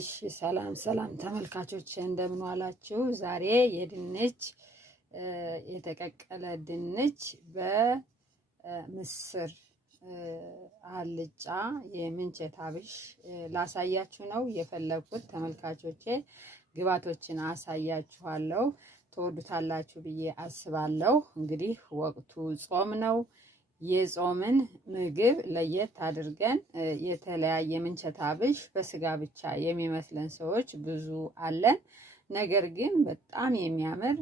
እሺ ሰላም ተመልካቾች እንደምን ዋላችሁ? ዛሬ የድንች የተቀቀለ ድንች በምስር አልጫ የምንቸት አብሽ ላሳያችሁ ነው የፈለኩት ተመልካቾቼ። ግብአቶችን አሳያችኋለሁ፣ ተወዱታላችሁ ብዬ አስባለሁ። እንግዲህ ወቅቱ ጾም ነው። የጾምን ምግብ ለየት አድርገን የተለያየ ምንቸት አብሽ በስጋ ብቻ የሚመስለን ሰዎች ብዙ አለን። ነገር ግን በጣም የሚያምር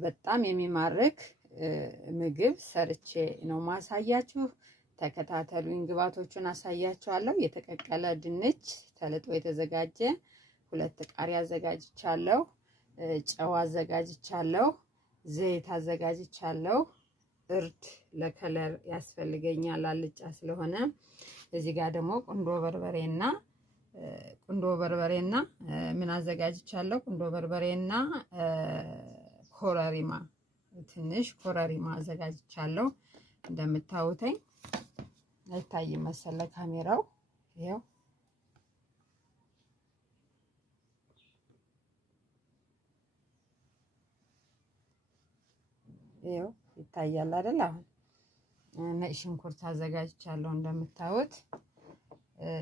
በጣም የሚማርክ ምግብ ሰርቼ ነው ማሳያችሁ። ተከታተሉኝ። ግብአቶቹን አሳያችኋለሁ። የተቀቀለ ድንች ተልጦ የተዘጋጀ 2 ቃሪያ አዘጋጅቻለሁ። ጨው አዘጋጅቻለሁ። ዘይት አዘጋጅቻለሁ። እርድ ለከለር ያስፈልገኛል አልጫ ስለሆነ። እዚህ ጋር ደግሞ ቁንዶ በርበሬና ምን አዘጋጅቻለሁ? ቁንዶ በርበሬና ኮረሪማ፣ ትንሽ ኮረሪማ አዘጋጅቻለሁ። እንደምታዩተኝ አይታይም መሰለ ካሜራው። ይሄው ይታያል አይደል? አሁን ነጭ ሽንኩርት አዘጋጅቻለሁ እንደምታዩት።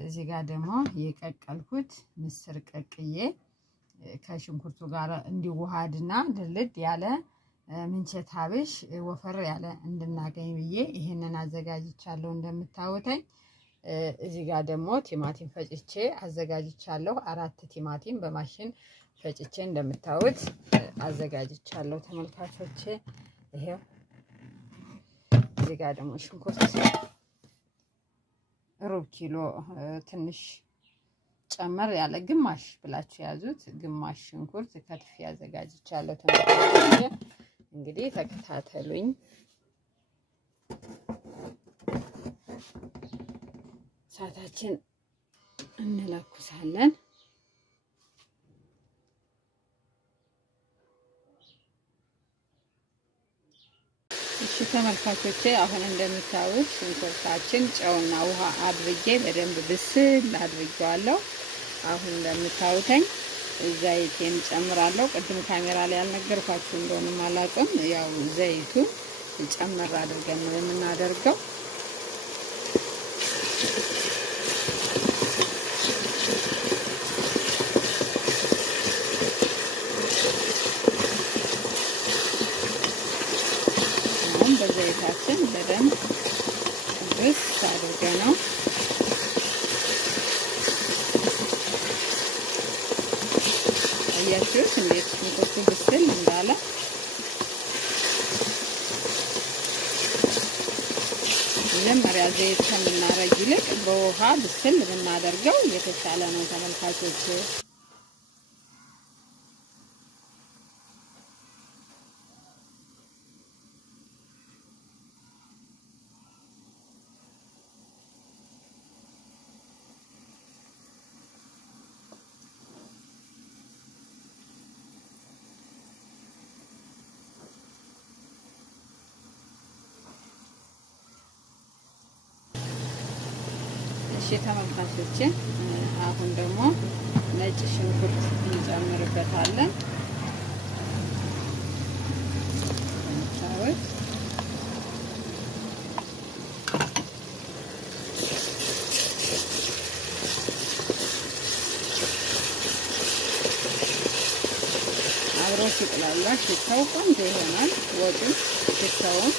እዚህ ጋር ደግሞ የቀቀልኩት ምስር ቀቅዬ ከሽንኩርቱ ጋር እንዲዋሃድና ድልድ ያለ ምንቸት አብሽ ወፈር ያለ እንድናገኝ ብዬ ይሄንን አዘጋጅቻለሁ እንደምታዩተኝ። እዚህ ጋር ደግሞ ቲማቲም ፈጭቼ አዘጋጅቻለሁ። 4 ቲማቲም በማሽን ፈጭቼ እንደምታዩት አዘጋጅቻለሁ ተመልካቾቼ። ይሄው እዚህ ጋር ደግሞ ሽንኩርት ሩብ ኪሎ ትንሽ ጨመር ያለ ግማሽ ብላችሁ ያዙት። ግማሽ ሽንኩርት ከትፌ አዘጋጅቻለሁ ተመልካቾቼ። እንግዲህ ተከታተሉኝ። እሳታችን እንለኩሳለን። እሺ ተመልካቾቼ፣ አሁን እንደምታዩት ሽንኩርታችን ጨውና ውሃ አድርጌ በደንብ ብስል አድርጌዋለሁ። አሁን እንደምታዩተኝ ዘይቴን ጨምራለሁ። ቅድም ካሜራ ላይ ያልነገርኳችሁ እንደሆነ አላውቅም። ያው ዘይቱን ጨምር አድርገን ነው የምናደርገው። ዘይታችን በደንብ ብስ አድርገነው አያችሁት እንዴት ሽንኩርቱ ብስል እንዳለ። መጀመሪያ ዘይት ከምናረግ ይልቅ በውሃ ብስል ብናደርገው የተሻለ ነው ተመልካቾች። እሺ ተመልካቾቼ፣ አሁን ደግሞ ነጭ ሽንኩርት እንጨምርበታለን። አብሮ ሲጥላላ ሽታው ቆንጆ ይሆናል። ወጡን ሽታውን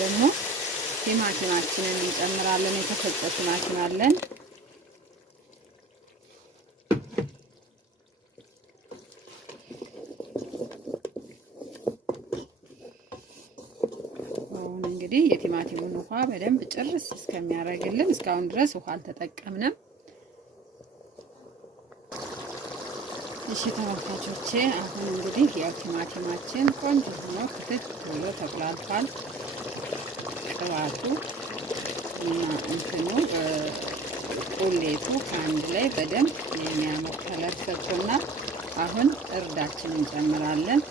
ደግሞ ቲማቲማችንን እንጨምራለን። የተፈጨ ቲማቲም አለን። እንግዲህ የቲማቲሙን ውሃ በደንብ ጭርስ እስከሚያደርግልን እስካሁን ድረስ ውሃ አልተጠቀምንም። እሺ ተመልካቾቼ አሁን እንግዲህ ያው ቲማቲማችን ቆንጆ ሆኖ ክትት ብሎ ተቁላልቷል። ቅባቱ እና እንትኑ ቁሌቱ ከአንድ ላይ በደንብ የሚያምር ከለር ሰጥቶናል። አሁን እርዳችንን እንጨምራለን።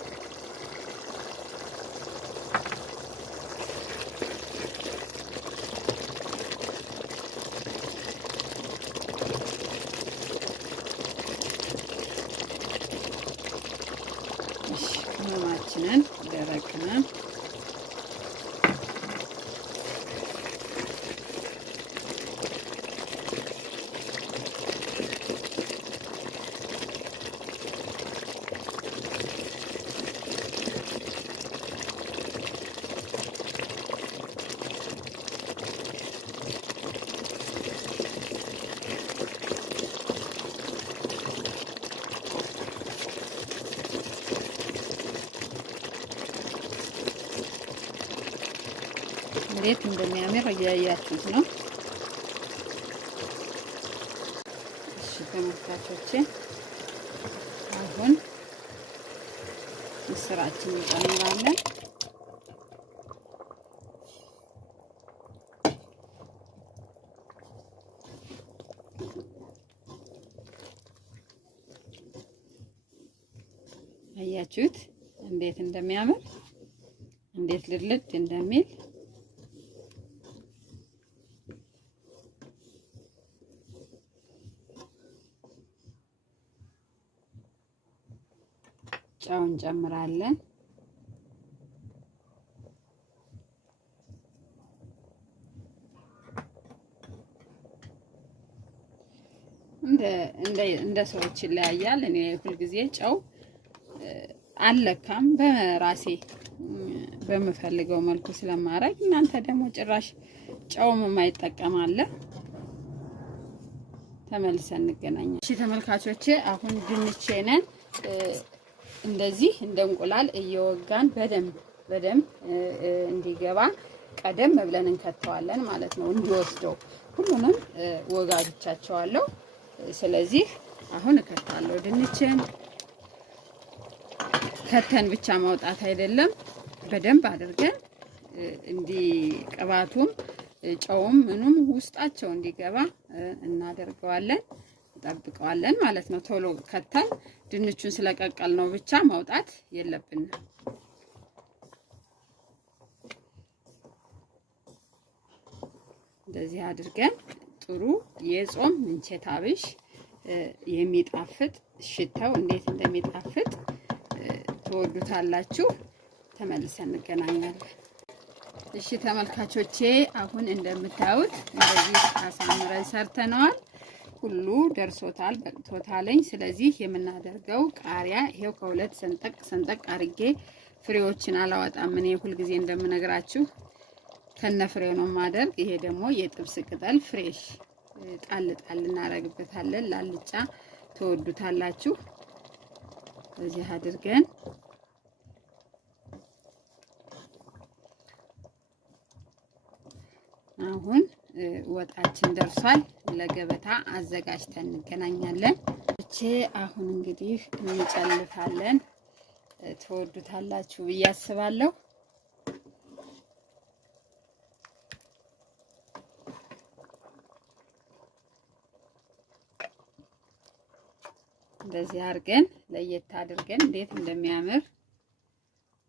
ቅመማችንን ደረቅ ቅመም እንዴት እንደሚያምር እያያችሁት ነው። እሺ ተመልካቾቼ አሁን ምስራችንን እንጨምራለን። አያችሁት እንዴት እንደሚያምር እንዴት ልልድ እንደሚል። ጨው እንጨምራለን። እንደ ሰዎች ይለያያል። እኔ ሁልጊዜ ጨው አለካም በራሴ በምፈልገው መልኩ ስለማረግ፣ እናንተ ደግሞ ጭራሽ ጨውም የማይጠቀም አለ። ተመልሰን እንገናኛለን። እሺ ተመልካቾቼ አሁን ድንቼንን እንደዚህ እንደ እንቁላል እየወጋን በደንብ እንዲገባ ቀደም ብለን እንከተዋለን ማለት ነው። እንዲወስደው ሁሉንም ወጋግቻቸዋለሁ። ስለዚህ አሁን እከታለሁ። ድንችን ከተን ብቻ ማውጣት አይደለም፣ በደንብ አድርገን ቅባቱም ጨውም ምኑም ውስጣቸው እንዲገባ እናደርገዋለን። እንጠብቀዋለን ማለት ነው። ቶሎ ከተን ድንቹን ስለቀቀል ነው ብቻ ማውጣት የለብንም። እንደዚህ አድርገን ጥሩ የጾም ምንቸት አብሽ የሚጣፍጥ ሽታው እንዴት እንደሚጣፍጥ ትወዱታላችሁ። ተመልሰን እንገናኛለን። እሺ ተመልካቾቼ አሁን እንደምታዩት እንደዚህ አሳምረን ሰርተነዋል። ሁሉ ደርሶታል፣ በቅቶታለኝ። ስለዚህ የምናደርገው ቃሪያ ይሄው ከሁለት ሰንጠቅ አርጌ ፍሬዎችን አላወጣም። እኔ ሁልጊዜ እንደምነግራችሁ ከነፍሬው ነው ማደርግ። ይሄ ደግሞ የጥብስ ቅጠል ፍሬሽ ጣል እናረግበታለን። ላልጫ ተወዱታላችሁ። በዚህ አድርገን አሁን ወጣችን ደርሷል። ለገበታ አዘጋጅተን እንገናኛለን። አሁን እንግዲህ እንጨልፋለን። ተወዱታላችሁ ብዬ አስባለሁ። እንደዚህ አድርገን ለየት አድርገን እንዴት እንደሚያምር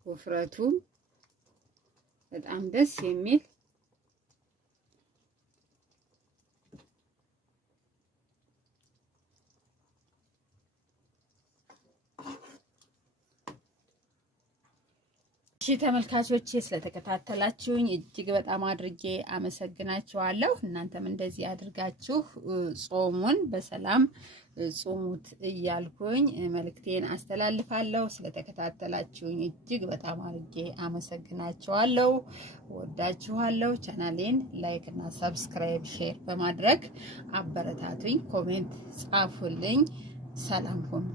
ውፍረቱ በጣም ደስ የሚል እሺ ተመልካቾቼ ስለተከታተላችሁኝ እጅግ በጣም አድርጌ አመሰግናችኋለሁ። እናንተም እንደዚህ አድርጋችሁ ጾሙን በሰላም ጾሙት እያልኩኝ መልእክቴን አስተላልፋለሁ። ስለተከታተላችሁኝ እጅግ በጣም አድርጌ አመሰግናችኋለሁ። ወዳችኋለሁ። ቻናሌን ላይክ እና ሰብስክራይብ ሼር በማድረግ አበረታቱኝ። ኮሜንት ጻፉልኝ። ሰላም ሁኑ።